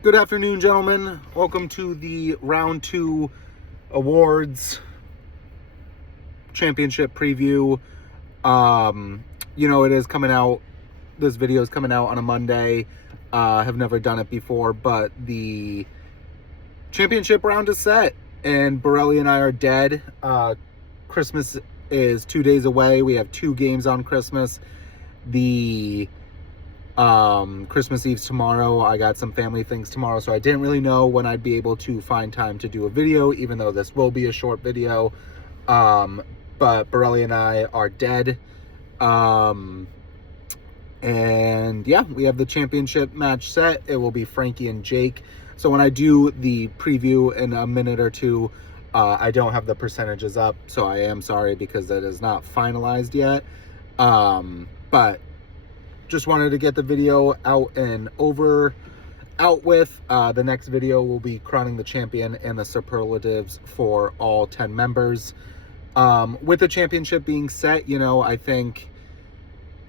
Good afternoon, gentlemen. Welcome to the round 2 awards championship preview. It is coming out. This video is coming out on a Monday. Have never done it before, but the championship round is set, and Borelli and I are dead. Christmas is 2 days away. We have 2 games on Christmas. The Christmas Eve's tomorrow. I got some family things tomorrow, so I didn't really know when I'd be able to find time to do a video, even though this will be a short video. But Borelli and I are dead. And yeah, we have the championship match set. It will be Frankie and Jake. So when I do the preview in a minute or two, I don't have the percentages up, so I am sorry because it is not finalized yet. But just wanted to get the video out with. The next video will be crowning the champion and the superlatives for all 10 members. With the championship being set, I think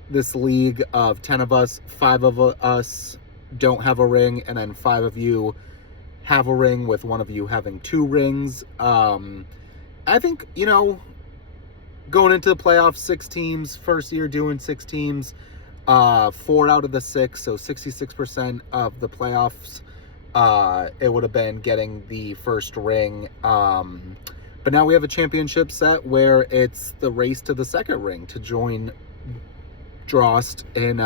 this league of 10 of us, 5 of us don't have a ring, and then 5 of you have a ring, with 1 of you having 2 rings. I think, going into the playoffs, 6 teams, first year doing 6 teams, 4 out of the 6, so 66% of the playoffs, it would have been getting the first ring. But now we have a championship set where it's the race to the second ring to join Drost and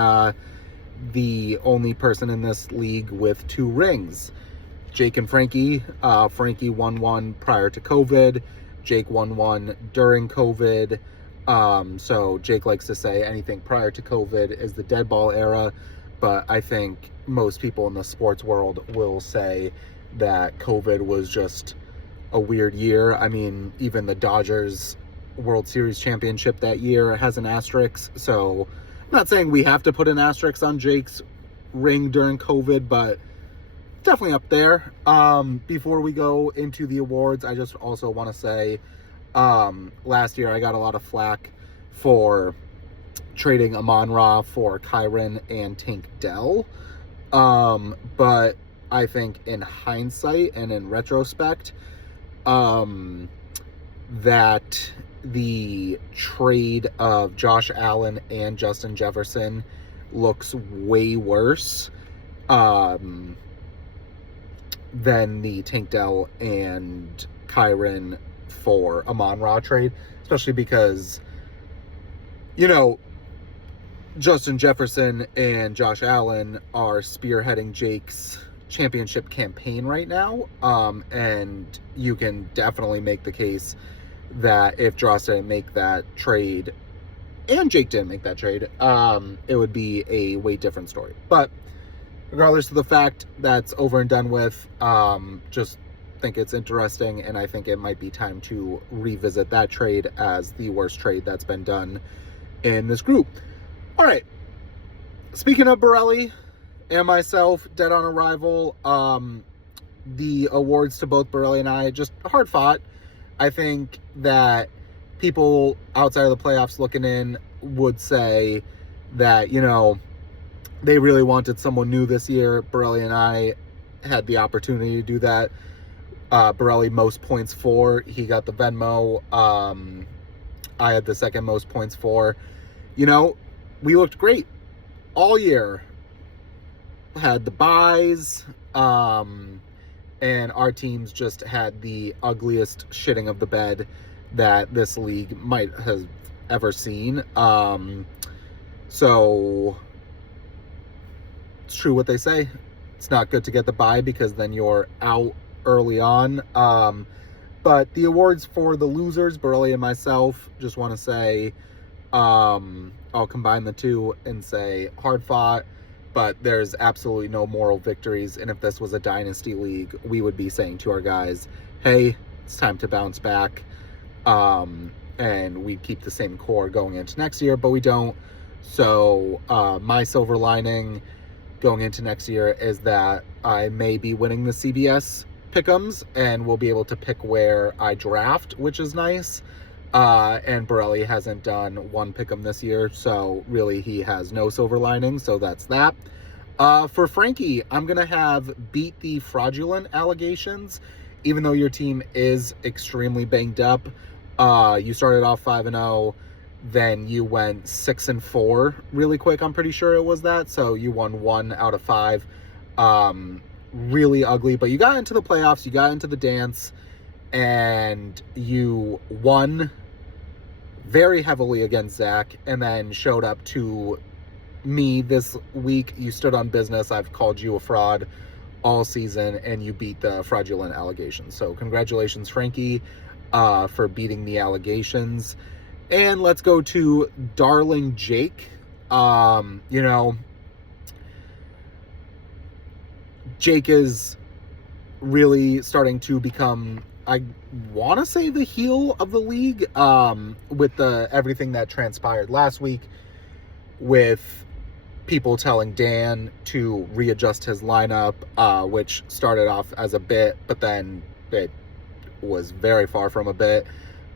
the only person in this league with 2 rings. Jake and Frankie. Frankie won 1 prior to COVID. Jake won 1 during COVID. So Jake likes to say anything prior to COVID is the dead ball era, but I think most people in the sports world will say that COVID was just a weird year. I mean, even the Dodgers World Series championship that year has an asterisk, so I'm not saying we have to put an asterisk on Jake's ring during COVID, but definitely up there. Before we go into the awards, I just also want to say, last year I got a lot of flack for trading Amon-Ra for Kyren and Tank Dell. But I think in hindsight and in retrospect, that the trade of Josh Allen and Justin Jefferson looks way worse than the Tank Dell and Kyren for Amon-Ra trade, especially because, Justin Jefferson and Josh Allen are spearheading Jake's championship campaign right now, and you can definitely make the case that if Drost didn't make that trade and Jake didn't make that trade, it would be a way different story. But regardless of the fact that's over and done with, just think it's interesting, and I think it might be time to revisit that trade as the worst trade that's been done in this group. All right, speaking of Borelli and myself, dead on arrival, the awards to both Borelli and I, just hard fought. I think that people outside of the playoffs looking in would say that, they really wanted someone new this year. Borelli and I had the opportunity to do that. Borelli most points for. He got the Venmo. I had the second most points for. We looked great all year. Had the buys. And our teams just had the ugliest shitting of the bed that this league might have ever seen. So it's true what they say. It's not good to get the bye because then you're out early on. But the awards for the losers, Borelli and myself, just want to say, I'll combine the two and say hard fought, but there's absolutely no moral victories. And if this was a dynasty league, we would be saying to our guys, hey, it's time to bounce back. And we'd keep the same core going into next year, but we don't. So my silver lining going into next year is that I may be winning the CBS pick'ems and we'll be able to pick where I draft, which is nice. And Borelli hasn't done one pick'em this year, so really he has no silver lining, so that's that. For Frankie, I'm going to have beat the fraudulent allegations, even though your team is extremely banged up. You started off 5-0, then you went 6-4 really quick. I'm pretty sure it was that. So you won 1 out of 5. Really ugly, but you got into the playoffs, you got into the dance, and you won very heavily against Zach, and then showed up to me this week. You stood on business. I've called you a fraud all season, and you beat the fraudulent allegations. So congratulations, Frankie, for beating the allegations. And let's go to darling Jake. Jake is really starting to become, I want to say, the heel of the league, with everything that transpired last week, with people telling Dan to readjust his lineup, which started off as a bit, but then it was very far from a bit.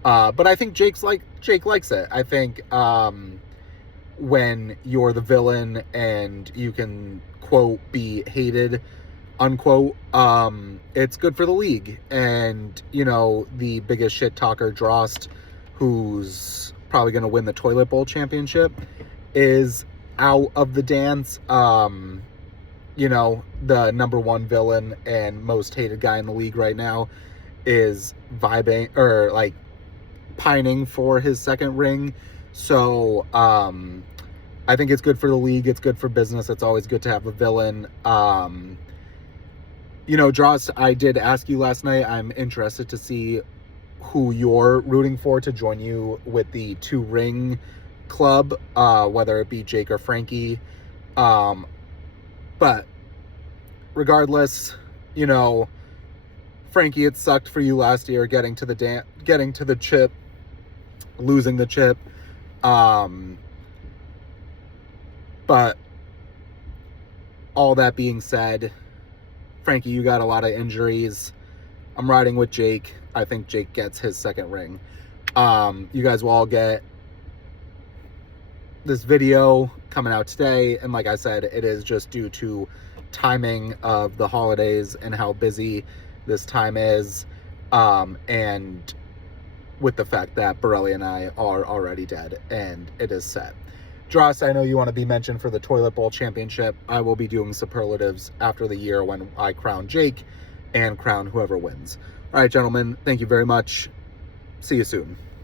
But I think Jake likes it. I think when you're the villain and you can, quote, be hated, unquote, it's good for the league. And, the biggest shit talker, Drost, who's probably going to win the Toilet Bowl championship, is out of the dance. The number one villain and most hated guy in the league right now is vibing, or like pining for his second ring. So I think it's good for the league. It's good for business. It's always good to have a villain. Dross, I did ask you last night. I'm interested to see who you're rooting for to join you with the 2-ring club, whether it be Jake or Frankie. But regardless, Frankie, it sucked for you last year getting to the chip, losing the chip. But all that being said, Frankie, you got a lot of injuries. I'm riding with Jake. I think Jake gets his second ring. You guys will all get this video coming out today, and like I said, it is just due to timing of the holidays and how busy this time is, and with the fact that Borelli and I are already dead and it is set. Dross, I know you want to be mentioned for the Toilet Bowl championship. I will be doing superlatives after the year when I crown Jake and crown whoever wins. All right, gentlemen, thank you very much. See you soon.